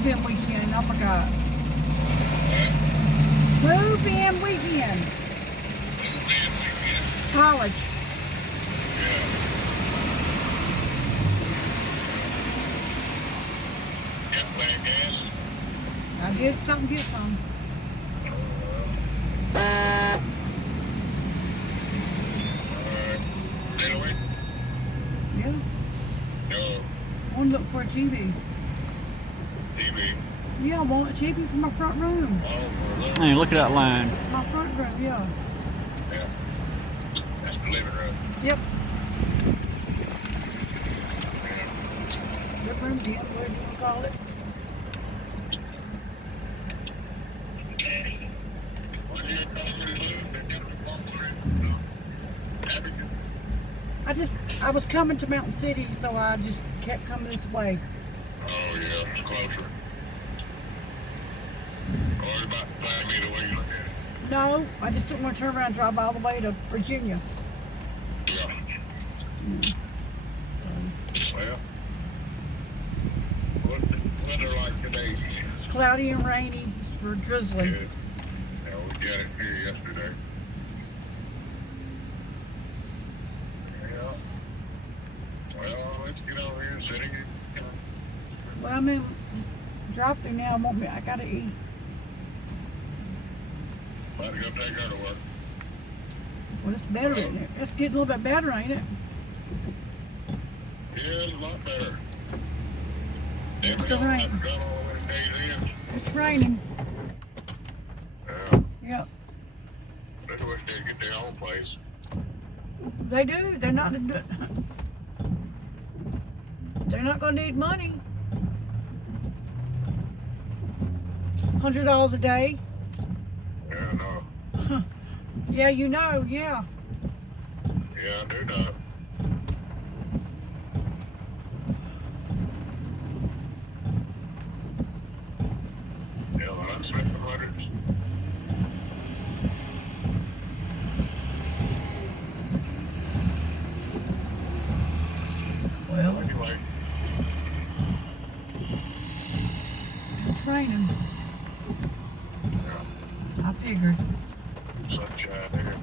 move-in weekend. I forgot. Move-in weekend. College. I did something, get some. Yeah. I want to look for a TV. TV? Yeah, I want a TV for my front room. Hey, look at that line. My front room, yeah. Yeah. That's the living room. Yep. Living room, den, whatever you want to call it. I was coming to Mountain City, so I just kept coming this way. Oh yeah, it's closer. Or it's about the time either way you look at it. No, I just didn't want to turn around and drive all the way to Virginia. Yeah. Well, what weather like today? It's cloudy and rainy. We're drizzling. Yeah, we got it here yesterday. Yeah. Well, let's get over here and sit here. Well, I'm in drive through now. I gotta eat. About to go take her to work. Well, it's better in there. It's getting a little bit better, ain't it? Yeah, it's a lot better. It's raining. It's raining. Yeah. Yep. They wish they'd get their own place. They do. They're not going to need money. $100 a day. Yeah, no. Yeah, you know. Yeah. Yeah, I do know. Yeah, I spent the hundreds. Well, Anyway, it's raining. yeah, I figured. sunshine here.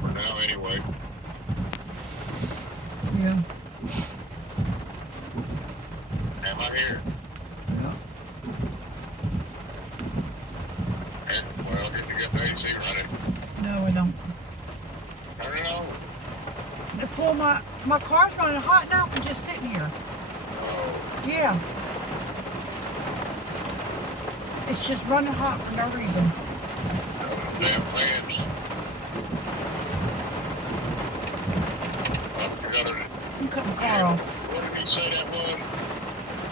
For now, anyway. Yeah. Am I here? Yeah. And, well, did you get the AC running? No, I don't. Turn it on. To pull my car's running hot now for just sitting here. Oh, Yeah. It's just running hot for no reason. those damn fans. Oh, you got it. You cut my car off. What did he say that was?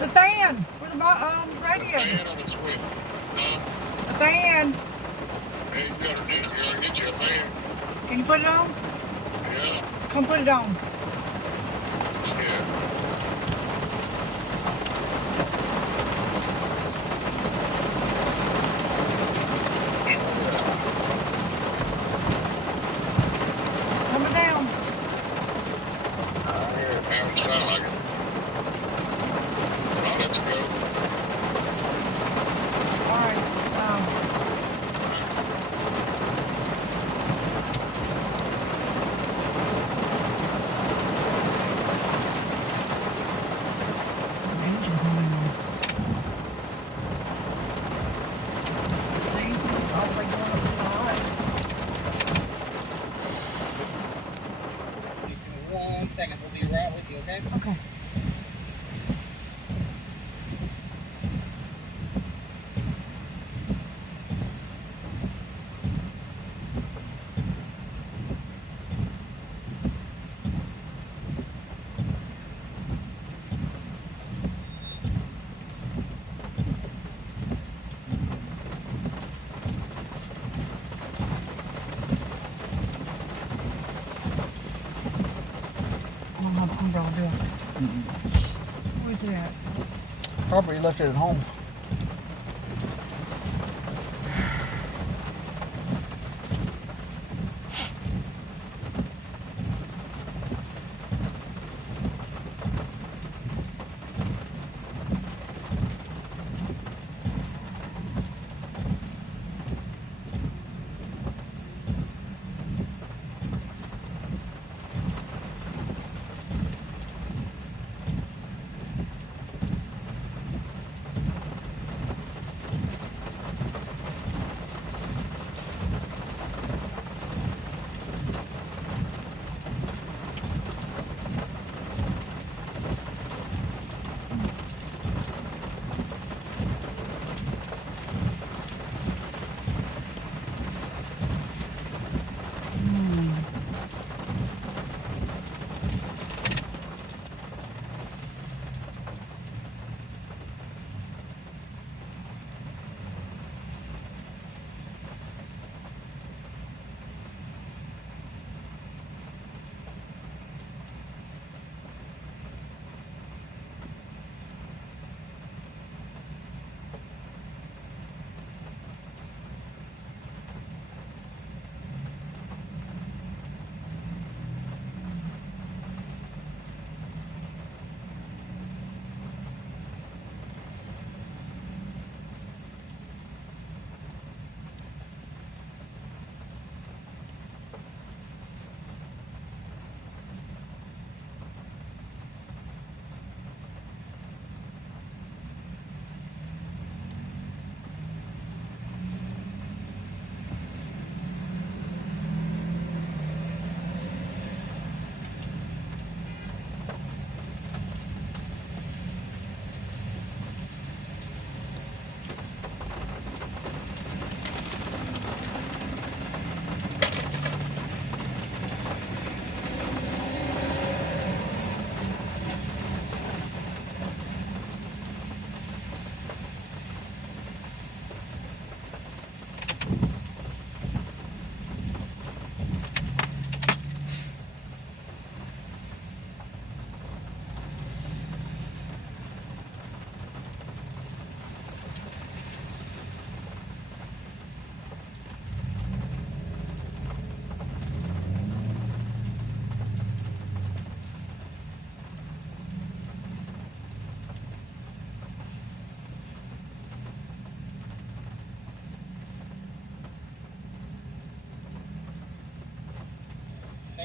The fan for the radio. Fan on the switch. Huh? The fan. Hey, you gotta get you a fan. Can you put it on? Yeah. Come put it on. Yeah. Coming down. I hear it now. It sounds like it. Well, let's go. All right. Engine going on. See? All the way going up the line. Give me 1 second. We'll be right with you, okay? Okay. I don't have an umbrella, do I? Where's it at? Probably left it at home.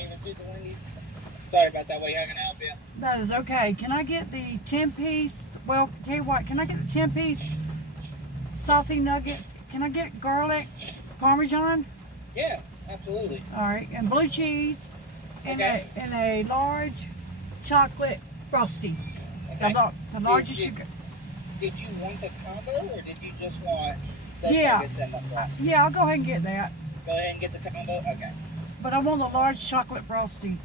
you received the Wendy's? Sorry about that. Way, how can I help you? That is okay. Can I get the 10-piece? Well, tell you what, can I get the 10-piece saucy nuggets? Can I get garlic parmesan? Yeah, absolutely. All right, and blue cheese, and Okay. a large chocolate frosty. Okay. The largest Did- you could. Did you want the combo, or did you just want the Yeah. nuggets and the fries? Yeah, I'll go ahead and get that. Go ahead and get the combo. Okay. But I want the large chocolate frosty.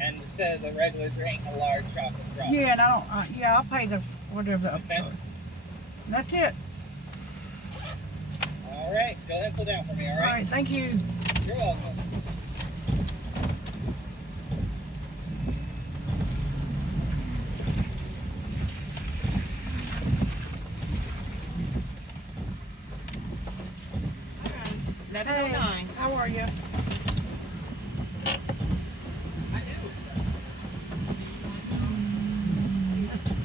And instead of the regular drink, a large chocolate frosty. Yeah, and I'll pay the whatever. Okay. That's it. All right. Go ahead and pull down for me. All All right. right, thank you. You're welcome. Hey, how are you?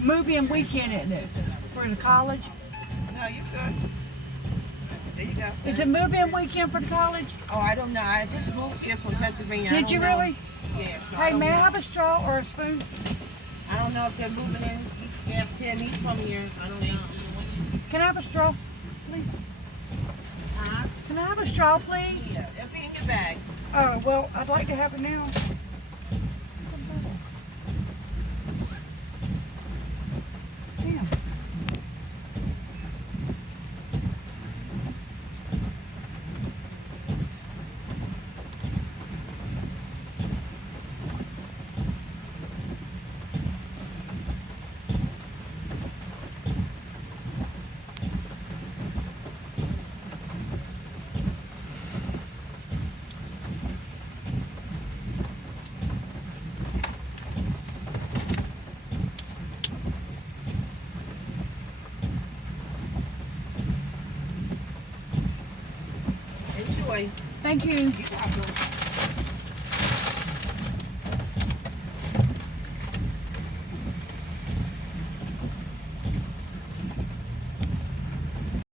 Movie and weekend, isn't it? For the college? No, you're good. There you go. Is it movie and weekend for the college? Oh, I don't know. I just moved here from Pennsylvania. I Did don't you know. really? Yeah. So Hey, may I have a straw or a spoon? I don't know if they're moving in. You asked him. He's from here. I don't know. Can I have a straw, please? Can I have a straw, please? Yeah, it'll be in your bag. Oh, well, I'd like to have it now. Damn. Enjoy. Thank you. You're welcome.